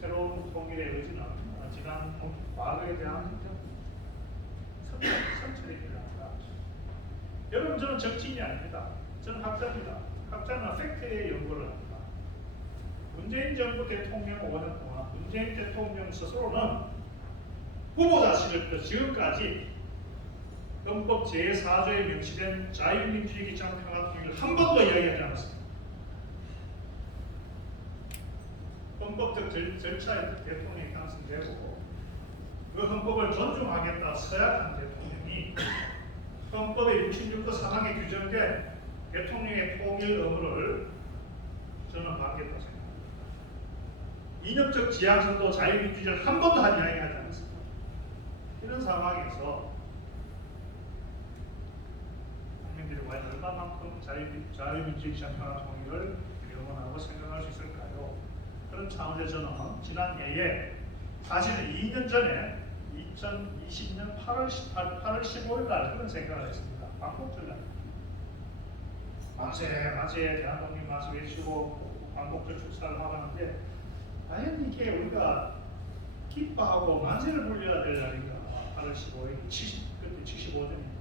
통일의 의지는 어, 지난 과거에 대한 필요합니다. 여러분 저는 정치인이 아닙니다. 저는 학자입니다. 학자는 팩트에 연구를 합니다. 문재인 정부 대통령 5년 동안 문재인 대통령 스스로는 후보 자신을 그 지금까지 헌법 제4조에 명시된 자유민주주의 기장 평화통일을 한 번도 이야기하지 않았습니다. 헌법적 절, 절차에 대통령이 당선되고 그 헌법을 존중하겠다 서약한 대통령이 헌법의 66조 3항에 규정된 대통령의 통일 의무를 저는 받겠다 생각합니다. 이념적 지향성도 자유민주주의를 한 번도 한 이야기 하지 않았습니다. 이런 상황에서 국민들이 과연 얼마만큼 자유, 자유민주주의 평화 통일을 영원하고 생각할 수 있을까요? 그런 차원에서 저는 지난 해에 사실은 2년 전에 2020년 8월 18, 8월 15일 날 그런 생각을 했습니다. 광복절날 만세 만세 대한독립 만세 외치고 광복절 축사를 하는데 과연 이게 우리가 기뻐하고 만세를 불려야 될 날인가 8월 15일 70, 그때 75년입니다.